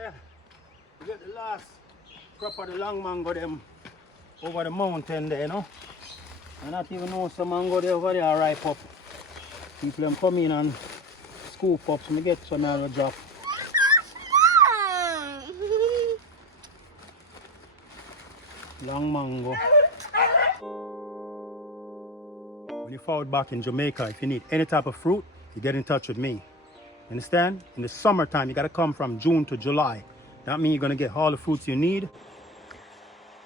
Yeah, we get the last crop of the long mango them over the mountain there, you know. I not even know some mango there over there are ripe up. People them come in and scoop up, so me get some other drop. Long mango. When you forward back in Jamaica, if you need any type of fruit, you get in touch with me. Understand? In the summertime, you gotta come from June to July. That means you're gonna get all the fruits you need.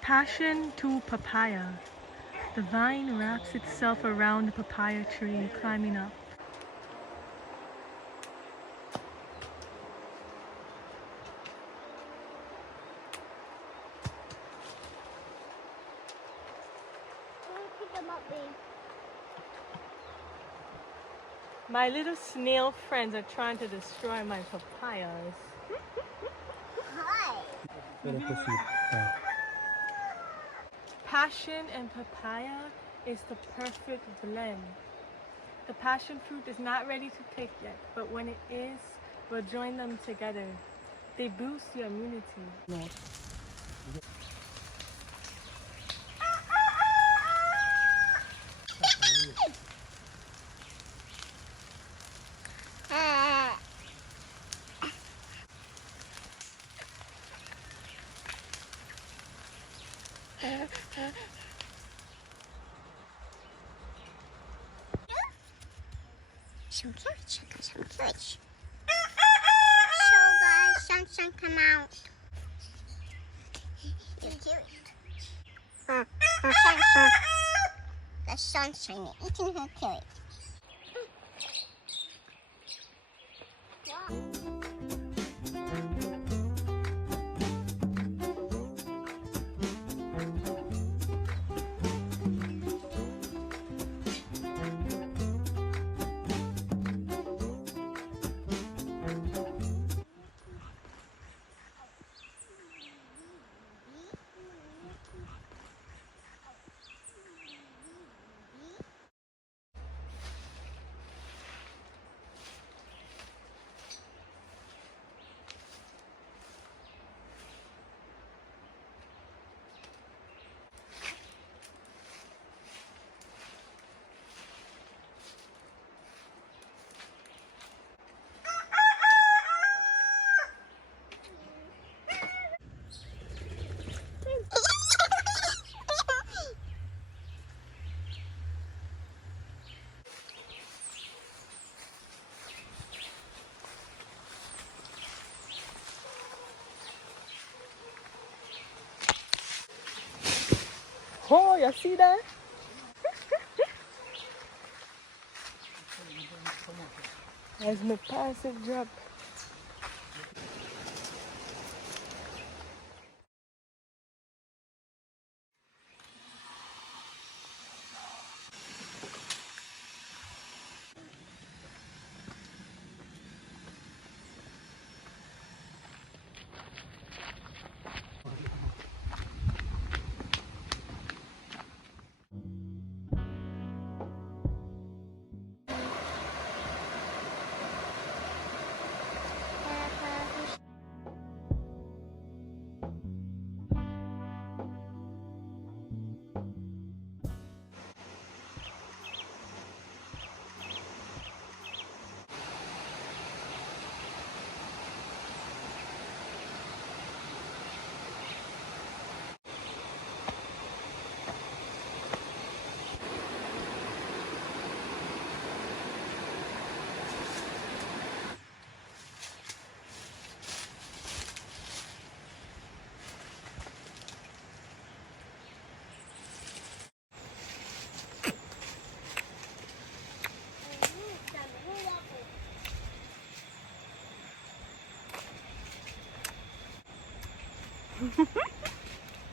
Passion to papaya. The vine wraps itself around the papaya tree, climbing up. My little snail friends are trying to destroy my papayas. Hi. Passion and papaya is the perfect blend. The passion fruit is not ready to pick yet, but when it is, we'll join them together. They boost your immunity. Some fish. So guys, sun come out. You hear it? The sun's shining. Eating her carrot. Oh, you see that? As my passive drop.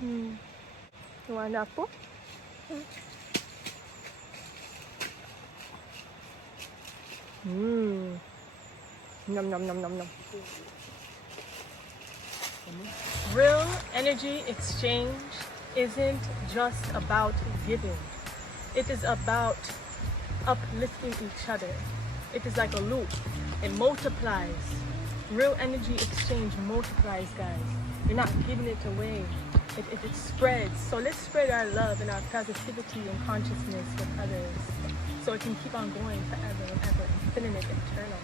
You want an apple? Mmm. Nom nom nom nom nom. Real energy exchange isn't just about giving. It is about uplifting each other. It is like a loop. It multiplies Real energy exchange multiplies, guys. You're not giving it away. It spreads. So let's spread our love and our positivity and consciousness with others so it can keep on going forever and ever, infinite, eternal.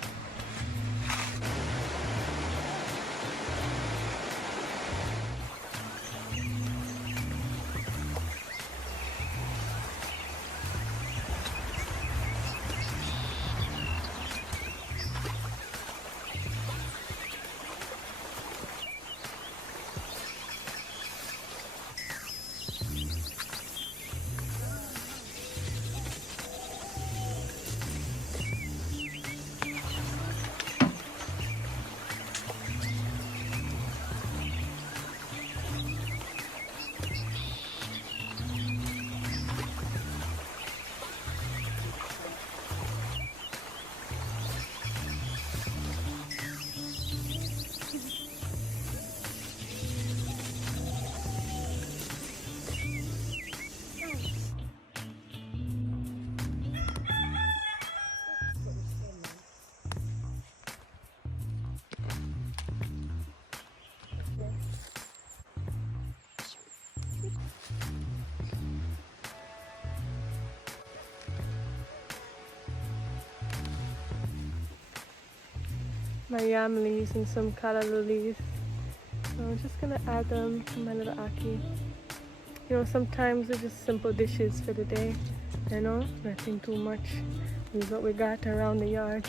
My yam leaves and some callaloo leaves. So I'm just gonna add them to my little aki. You know, sometimes they're just simple dishes for the day. You know, nothing too much. This is what we got around the yard.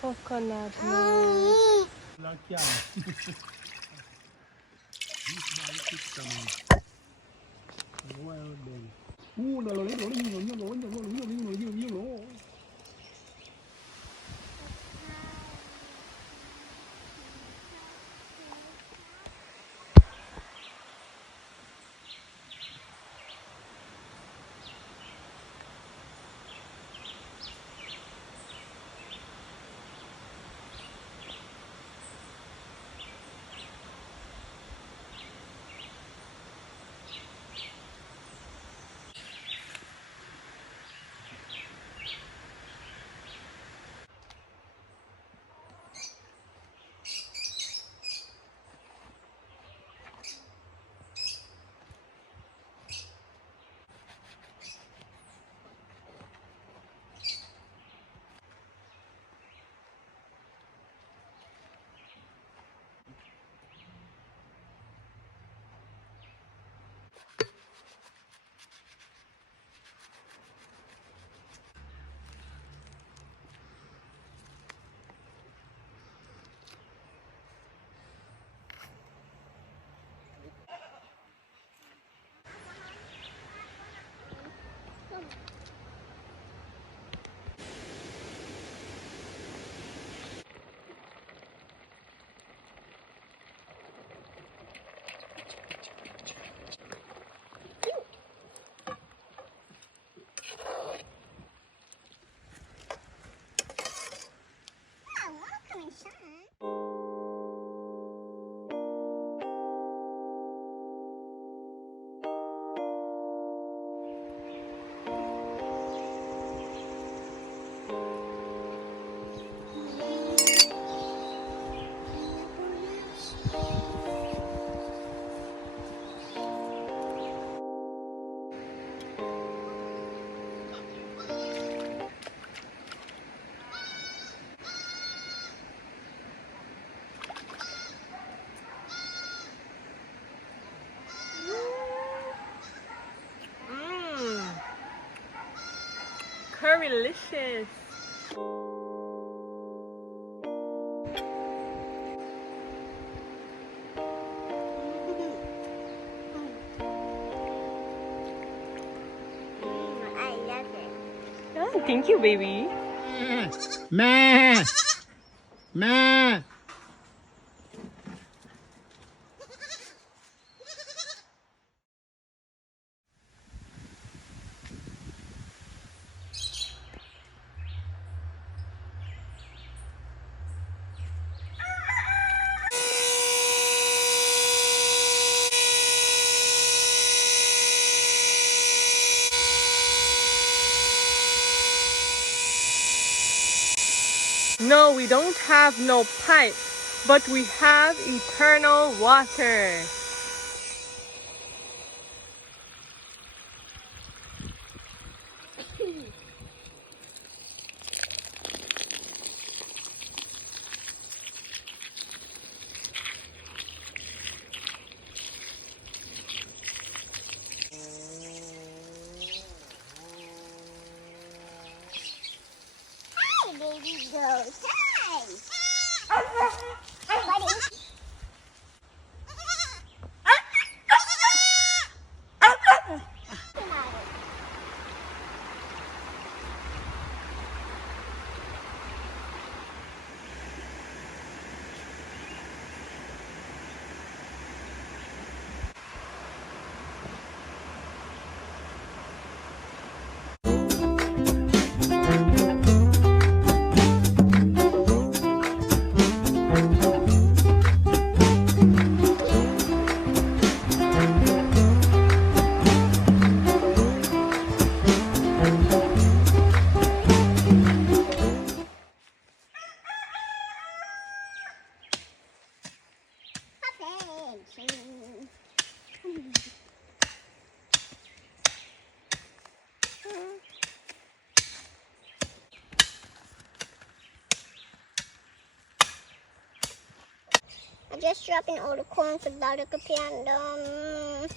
Coconut milk. Like yam. Well then. Welcome, Sean. very delicious. I love it. Oh, thank you, baby. Meh. Meh. No, we don't have no pipe, but we have eternal water. Hi, baby, go time. Buddy. I'm just dropping all the corn so Dada could pee on them.